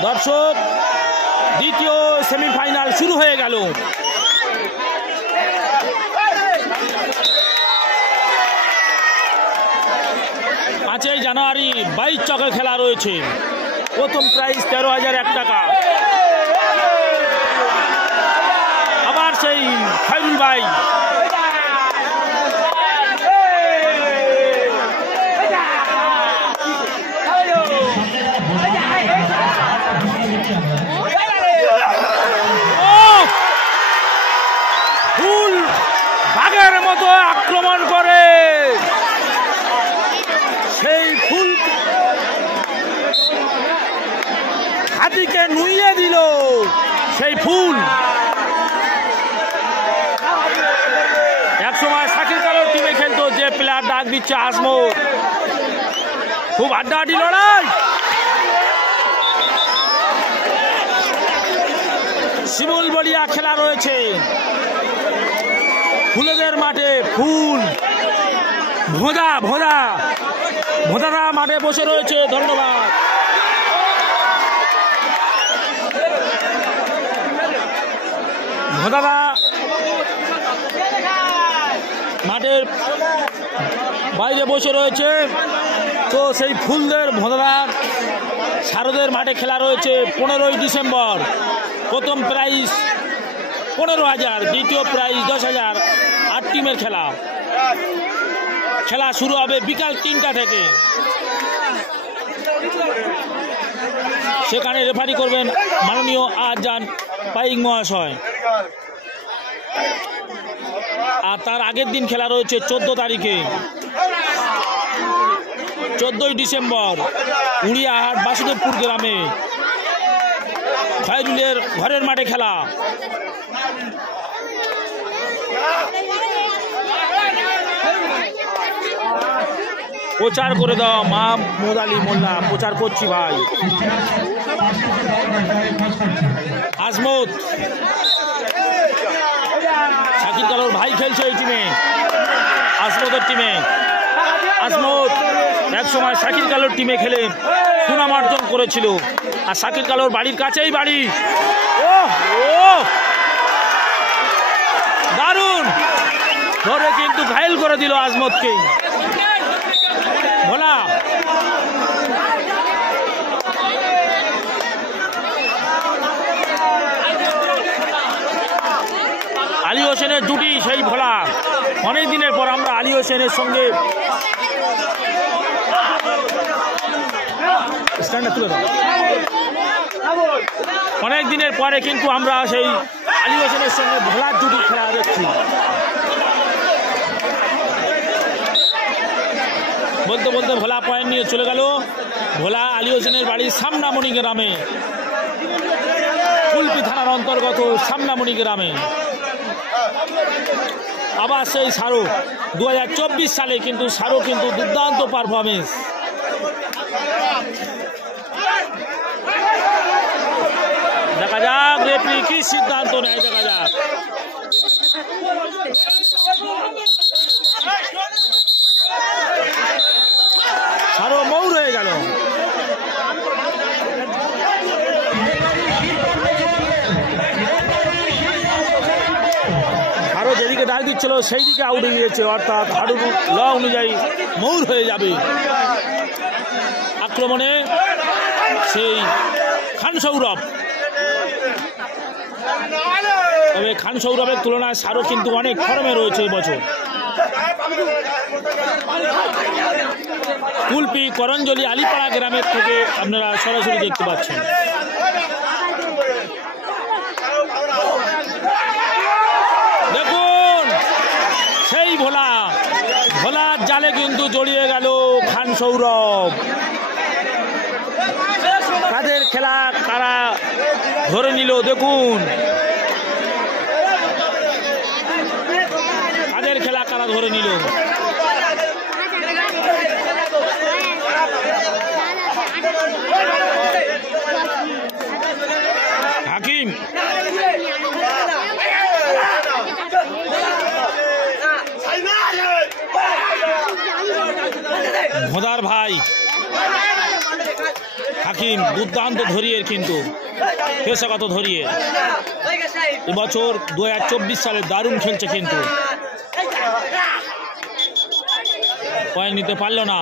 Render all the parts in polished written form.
দর্শক দ্বিতীয় সেমিফাইনাল শুরু হয়ে গেল। 5 জানুয়ারি 22 চকের খেলা রয়েছে। প্রথম প্রাইজ 13,001 টাকা। আবার সেই খয়রুল ভাই ফুল বাঘের মতো আক্রমণ করে সেই ফুল হাতিকে নুইয়ে দিল। সেই ফুল একসময় শাকিল কালোর টিমে খেলতো, যে প্লেয়ার ডাক দিচ্ছে আজমত। খুব আড্ডাআড্ডি লড়াই। শিমুল বলিয়া খেলা রয়েছে ফুলেদের মাঠে। ফুল ভোঁদারা মাঠে বসে রয়েছে। ধন্যবাদ। ভোঁদারা মাঠের বাইরে বসে রয়েছে। তো সেই ফুলদের ভোঁদারা শারদের মাঠে খেলা রয়েছে 15ই ডিসেম্বর। প্রথম প্রাইজ 15,000, দ্বিতীয় প্রাইজ 10,000। 8 টিমের খেলা। খেলা শুরু হবে বিকাল 3টা থেকে। সেখানে রেফারি করবেন মাননীয় আজান পাইক মহাশয়। আর তার আগের দিন খেলা রয়েছে 14 তারিখে, 14ই ডিসেম্বর, উড়িয়াহাট বাসুদেবপুর গ্রামে খয়রুলের ঘরের মাঠে খেলা। প্রচার করে দাও মাহমুদ আলী মোল্লা। প্রচার করছি ভাই। আজমত শাকিল কালোর ভাই খেলছে এই টিমে, আজমতের টিমে। আজমত একসময় শাকিল কালোর টিমে খেলে সুনাম অর্জন করেছিল। আর শাকিল কালোর বাড়ির কাছেই বাড়ি। দারুণ ধরে কিন্তু ঘায়েল করে দিল আজমতকে। ভোলা আলী হোসেনের জুটি। সেই ভোলা অনেক দিনের পর আমরা আলী হোসেনের সঙ্গে অনেক দিনের পরে কিন্তু আমরা সেই আলী হোসেনের সঙ্গে ভোলার জুটি খেলা দেখছি। বলতে বলতে ভোলা পয়েন্ট নিয়ে চলে গেল। ভোলা আলী হোসেনের বাড়ির সামনামণি গ্রামে, কুলপি থানার অন্তর্গত সামনামণি গ্রামে। আবার সেই সারো 2024 সালে কিন্তু সারো কিন্তু দুর্দান্ত পারফরমেন্স। দেখা যাক রেফারি কি সিদ্ধান্ত নেয়। দেখা যাক। সারো মৌর হয়ে গেল। আরো যেদিকে ডাক দিচ্ছিল সেই দিকে আউট হয়ে গিয়েছে, অর্থাৎ হাডু ল অনুযায়ী মৌর হয়ে যাবে। আক্রমণে সেই খান সৌরভ। তবে খান সৌরভের তুলনায় সারো কিন্তু অনেক ফর্মে রয়েছে এবছর। কুলপি করঞ্জলি আলিপাড়া গ্রামের থেকে আপনারা সরাসরি দেখতে পাচ্ছেন। দেখুন সেই ভোলার জালে কিন্তু জড়িয়ে গেল খান সৌরভ। কাদের খেলা কারা ধরে নিল দেখুন। কাদের খেলা কারা ধরে নিল। হাকিম ভোদার ভাই হাকিম দুর্দান্ত ধরিয়ের কিন্তু পেশাগত ধরিয়ে এবছর 2024 সালে দারুণ খেলছে কিন্তু পয়েন্ট নিতে পারল না।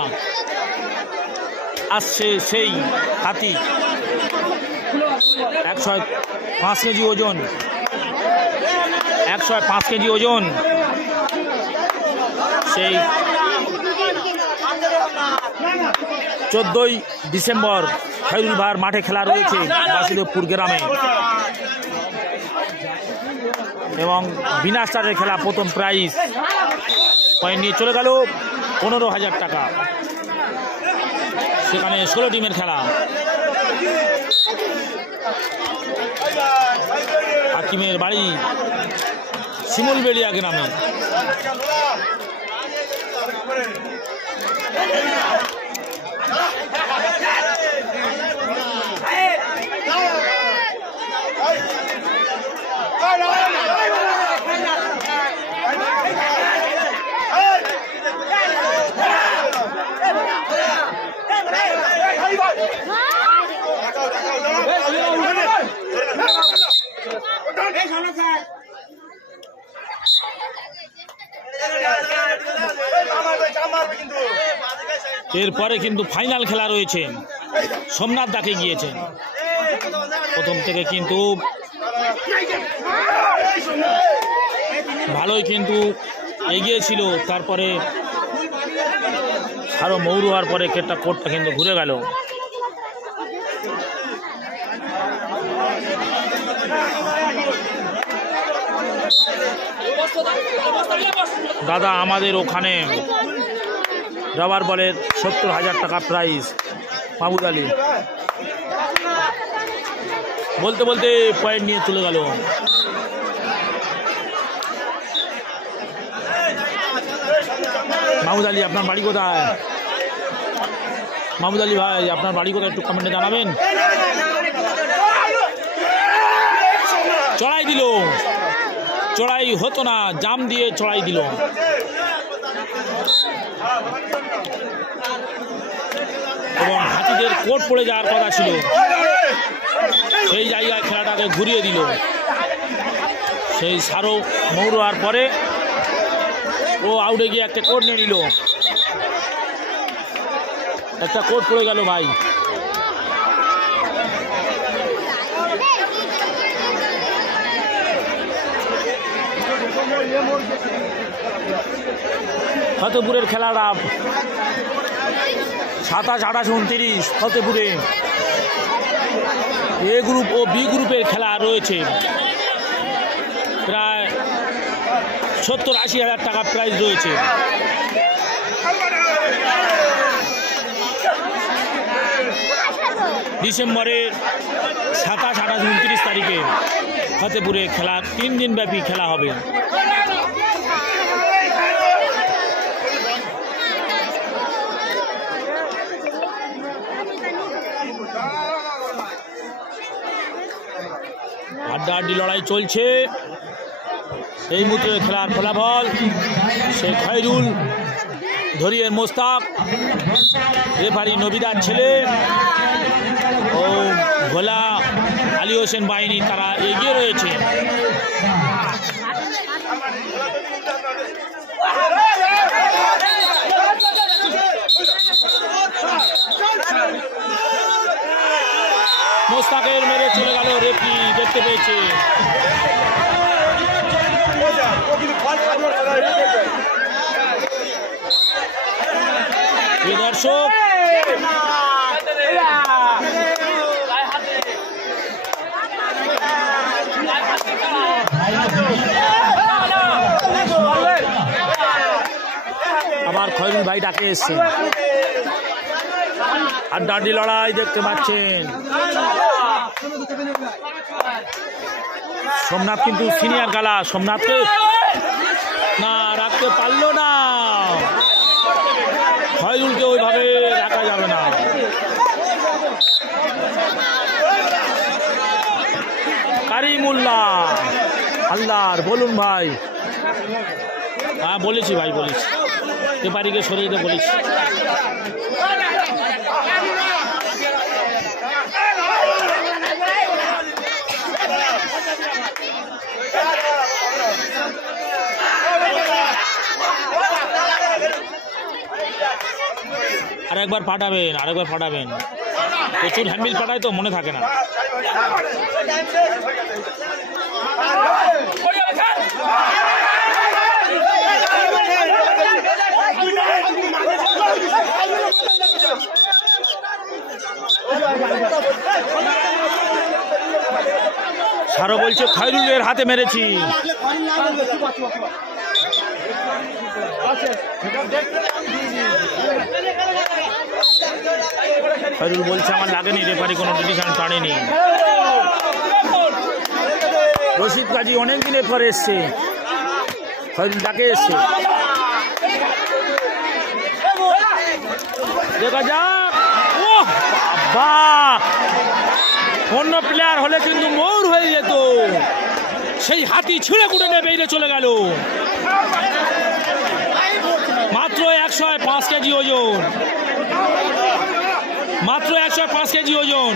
আসছে সেই হাতি 105 কেজি ওজন 105 কেজি ওজন সেই 14ই ডিসেম্বর খৈরুল ভাইয়ের মাঠে খেলা রয়েছে বাসুদেবপুর গ্রামে এবং বিনা স্টারের খেলা। প্রথম প্রাইজ পয়েন্ট নিয়ে চলে গেল 15,000 টাকা। সেখানে 16 টিমের খেলা। হাকিমের বাড়ি শিমুলবেড়িয়া গ্রামে। এরপরে কিন্তু ফাইনাল খেলা রয়েছে। সোমনাথ ডাকে গিয়েছেন প্রথম থেকে, কিন্তু ভালোই কিন্তু এগিয়েছিল। তারপরে আরো মৌরু হওয়ার পরে কোর্টটা কিন্তু ঘুরে গেল। দাদা আমাদের ওখানে রাবার বলের 70,000 টাকা প্রাইজ। মাহমুদ আলী বলতে বলতে পয়েন্ট নিয়ে চলে গেল। মাহমুদ আলী আপনার বাড়ি কোথায়? মাহমুদ আলী ভাই আপনার বাড়ি কোথায় একটু কমেন্টে জানাবেন। চড়াই দিল, চড়াই হতো না, জাম দিয়ে চড়াই দিল। এবং হাতিদের কোট পড়ে যাওয়ার কথা ছিল, সেই জায়গায় খেলাটাকে ঘুরিয়ে দিল। সেই সারো মৌর হওয়ার পরে ও আউটে গিয়ে একটা কোট নিয়ে নিল। একটা কোট পড়ে গেল ভাই। ফতেপুরের খেলাটা 27, 28, 29 ফতেপুরে এ গ্রুপ ও বি গ্রুপের খেলা রয়েছে। প্রায় 70-80 হাজার টাকা প্রাইজ রয়েছে। ডিসেম্বরের 27, 28, 29 তারিখে ফতেপুরে খেলা 3 দিন ব্যাপী খেলা হবে। হাড্ডাহাড্ডি লড়াই চলছে। এই মুহূর্তে খেলার ফলাফল শেখ খৈরুল ধরিয়ের মোস্তাক, রেফারি নবিদার ছেলে ও ভোলা আলী হোসেন বাহিনী তারা এগিয়ে রয়েছে। মোস্তাকের মেরে চলে গেল, রেফারি দেখতে পেয়েছে। দর্শক আবার খৈরুল ভাই ডাকে এসছে। হাড্ডাহাড্ডি লড়াই দেখতে পাচ্ছেন। সোমনাথ কিন্তু সিনিয়র খেলা, সোমনাথকে না রাখতে পারলো না। খৈরুলকে ওইভাবে রাখা যাবে না। কারিমুল্লাহ আল্লাহর বলুন ভাই। হ্যাঁ বলেছি ভাই, বলেছি রেফারিকে সরিয়ে দিতে বলেছি। আরেকবার পাঠাবেন, প্রচুর হ্যান্ডবিল পাঠায় তো মনে থাকে না। সারো বলছে খয়রুলের হাতে মেরেছি। খয়রুল বলছে আমার লাগেনি, রেফারি কোনো ডিসিশন টানেনি। রশিদ গাজী অনেকদিনের পরে এসছে, খয়রুল ডাকে এসছে, দেখা যাক। ও বাবা, অন্য প্লেয়ার হলে কিন্তু মৌর হয়ে যেত। সেই হাতি ছিঁড়ে কুটে নিয়ে বেরিয়ে চলে গেল। মাত্র 105 কেজি ওজন, মাত্র 105 কেজি ওজন।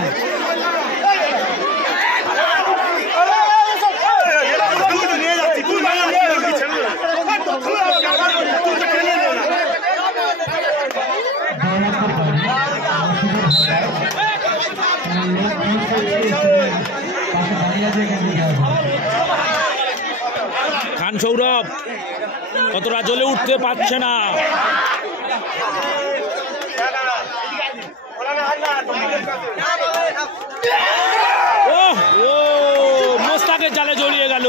খান সৌরভ কতটা জ্বলে উঠতে পারছে না। মোস্তাকের জালে জড়িয়ে গেল,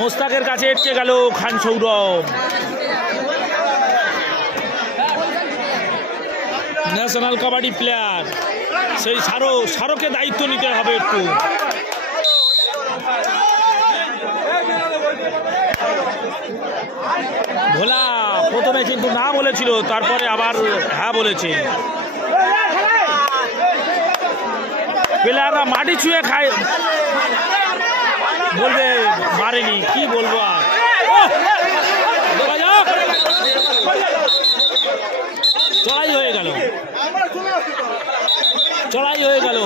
মোস্তাকের কাছে এটকে গেল খান সৌরভ। ন্যাশনাল কাবাডি প্লেয়ার, সেই সারোকে দায়িত্ব নিতে হবে একটু। ভোলা প্রথমে কিন্তু না বলেছিল, তারপরে আবার হ্যাঁ বলেছে। প্লেয়াররা মাটি ছুঁয়ে খায়, বলবে মারেনি, কি বলবো আর। চড়াই হয়ে গেল, চড়াই হয়ে গেল।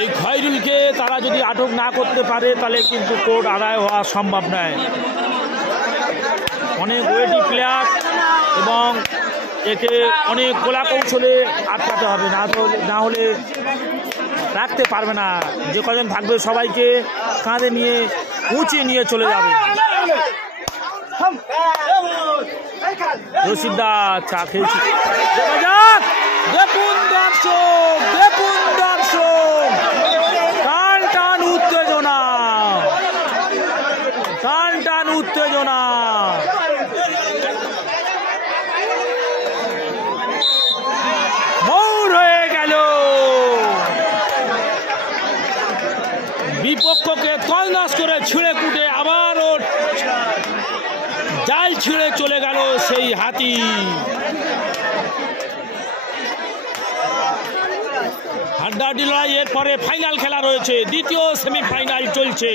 এই খয়রুলকে তারা যদি আটক না করতে পারে তাহলে কিন্তু কোর্ট আদায় হওয়া সম্ভব নয়। অনেক ওয়েটি প্লেয়ার এবং একে অনেক কলা কৌশলে আটকাতে হবে, না হলে রাখতে পারবে না। যে কজন থাকবে সবাইকে কাঁধে নিয়ে উঁচিয়ে নিয়ে চলে যাবে। রশিদা চা খেয়েছি, দেখা যাক। দেখুন দর্শক, দেখুন দর্শক, টান টান উত্তেজনা, টান টান উত্তেজনা। মৌর হয়ে গেল, বিপক্ষকে তলনাশ করে ছিঁড়ে কুটে আবারও জাল ছিঁড়ে চলে গেল সেই হাতি। হাড্ডাহাড্ডি লড়াই, এরপরে ফাইনাল খেলা রয়েছে, দ্বিতীয় সেমিফাইনাল চলছে।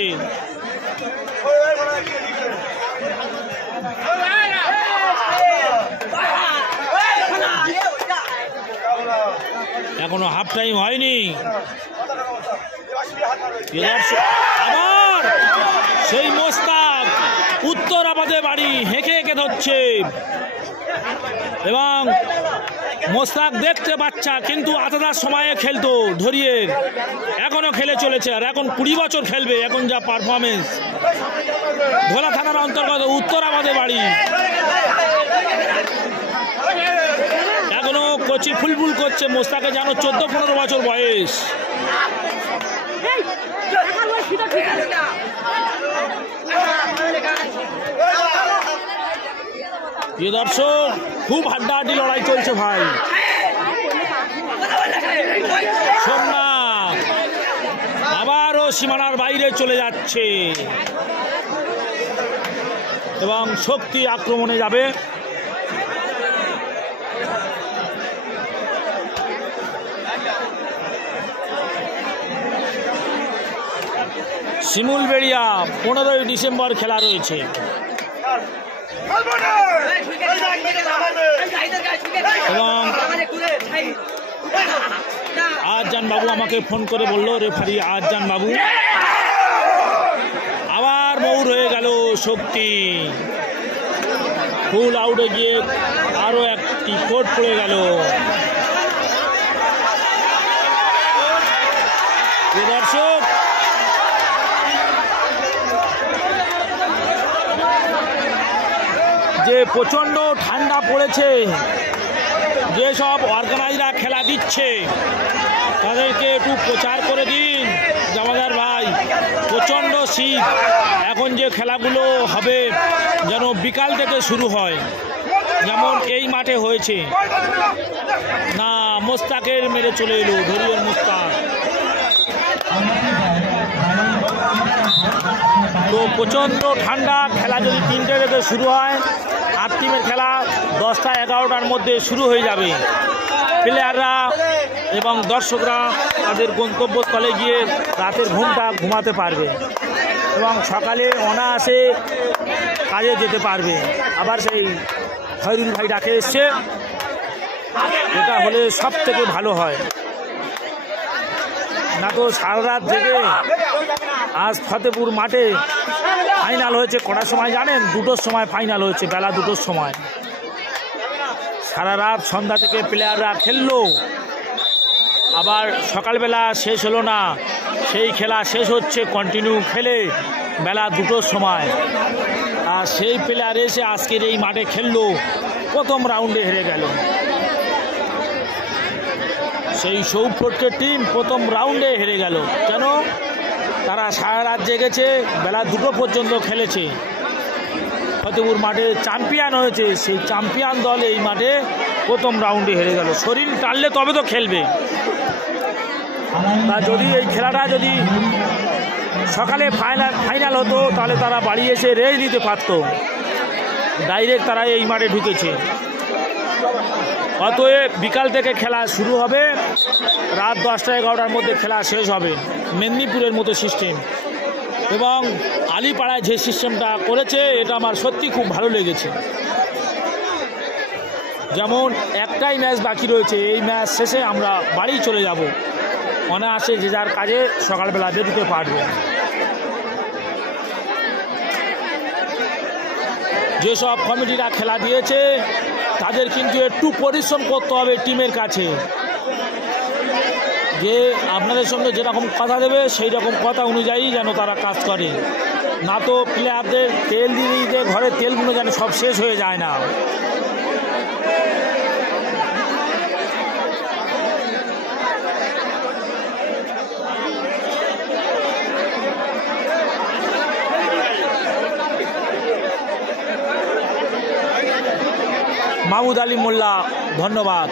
এখনো হাফ টাইম হয়নি। আবার সেই মোস্তাক উত্তরাবাদে বাড়ি হেঁকে হেঁকে ধরছে এবং মোস্তাক দেখতে বাচ্চা, কিন্তু আতাদার সময়ে খেলতো ধরিয়ে, এখনো খেলে চলেছে। আর এখন 20 বছর খেলবে, এখন যা পারফরমেন্স। ভোলা থানার অন্তর্গত উত্তরাবাদে বাড়ি, এখনো কচি ফুলফুল করছে। মোস্তাকে যেন 14-15 বছর বয়স। প্রিয় দর্শক, খুব হাড্ডাহাড্ডি লড়াই চলছে ভাই। সোমনাথ আবারও সীমানার বাইরে চলে যাচ্ছে এবং শক্তি আক্রমণে যাবে। শিমুলবেড়িয়া 15ই ডিসেম্বর খেলা রয়েছে। এবং আজান বাবু আমাকে ফোন করে বলল, রেফারি আজান বাবু আবার মৌর আউট হয়ে গেল শক্তি। ফুল আউটে গিয়ে আরো একটি কোট পড়ে গেল। দর্শক যে প্রচন্ড ঠান্ডা পড়েছে, যেসব অর্গানাইজাররা খেলা দিচ্ছে তাদেরকে একটু প্রচার করে দিন জামাদার ভাই। প্রচণ্ড শীত, এখন যে খেলাগুলো হবে যেন বিকাল থেকে শুরু হয়, যেমন এই মাঠে হয়েছে। না, মোস্তাকের মেরে চলে এলো, ধরিয়ে মোস্তাক। তো প্রচণ্ড ঠান্ডা, খেলা যদি 3টে থেকে শুরু হয়, 8 টিমের খেলা 10টা 11টার মধ্যে শুরু হয়ে যাবে। প্লেয়াররা এবং দর্শকরা তাদের গন্তব্যস্থলে গিয়ে রাতের ঘুমটা ঘুমাতে পারবে এবং সকালে অনায়াসে কাজে যেতে পারবে। আবার সেই খয়রুল ভাই ডাকে এসছে, এটা হলে সব থেকে ভালো হয়। না তো সারা রাত জেগে আজ ফতেপুর মাঠে ফাইনাল হয়েছে। কটার সময় জানেন? 2টোর সময় ফাইনাল হয়েছে, বেলা 2টোর সময়। সারা রাত সন্ধ্যা থেকে প্লেয়াররা খেললো, আবার সকালবেলা শেষ হলো না, সেই খেলা শেষ হচ্ছে কন্টিনিউ খেলে বেলা 2টোর সময়। আর সেই প্লেয়ার এসে আজকের এই মাঠে খেললো, প্রথম রাউন্ডে হেরে গেল। সেই সৌফ্রটের টিম প্রথম রাউন্ডে হেরে গেল। কেন? তারা সারা রাত জেগেছে, বেলা 2টো পর্যন্ত খেলেছে, ফতেপুর মাঠে চ্যাম্পিয়ন হয়েছে। সেই চ্যাম্পিয়ন দল এই মাঠে প্রথম রাউন্ডে হেরে গেল। শরীর টানলে তবে তো খেলবে। তা যদি এই খেলাটা যদি সকালে ফাইনাল হতো তাহলে তারা বাড়ি এসে রেস্ট দিতে পারত। ডাইরেক্ট তারা এই মাঠে ঢুকেছে। অতএব বিকাল থেকে খেলা শুরু হবে, রাত 10টা 11টার মধ্যে খেলা শেষ হবে। মেদিনীপুরের মতো সিস্টেম এবং আলিপাড়ায় যে সিস্টেমটা করেছে এটা আমার সত্যি খুব ভালো লেগেছে। যেমন একটাই ম্যাচ বাকি রয়েছে, এই ম্যাচ শেষে আমরা বাড়ি চলে যাব, অনায়াসে যে যার কাজে সকালবেলা বেরোতে পারবে। যেসব কমিটিরা খেলা দিয়েছে তাদের কিন্তু একটু পরিশ্রম করতে হবে টিমের কাছে, যে আপনাদের সঙ্গে যেরকম কথা দেবে সেই রকম কথা অনুযায়ী যেন তারা কাজ করে। না তো প্লেয়ারদের তেল দিয়ে দিতে ঘরে তেলগুলো যেন সব শেষ হয়ে যায় না। মাহমুদ আলী মোল্লা, ধন্যবাদ।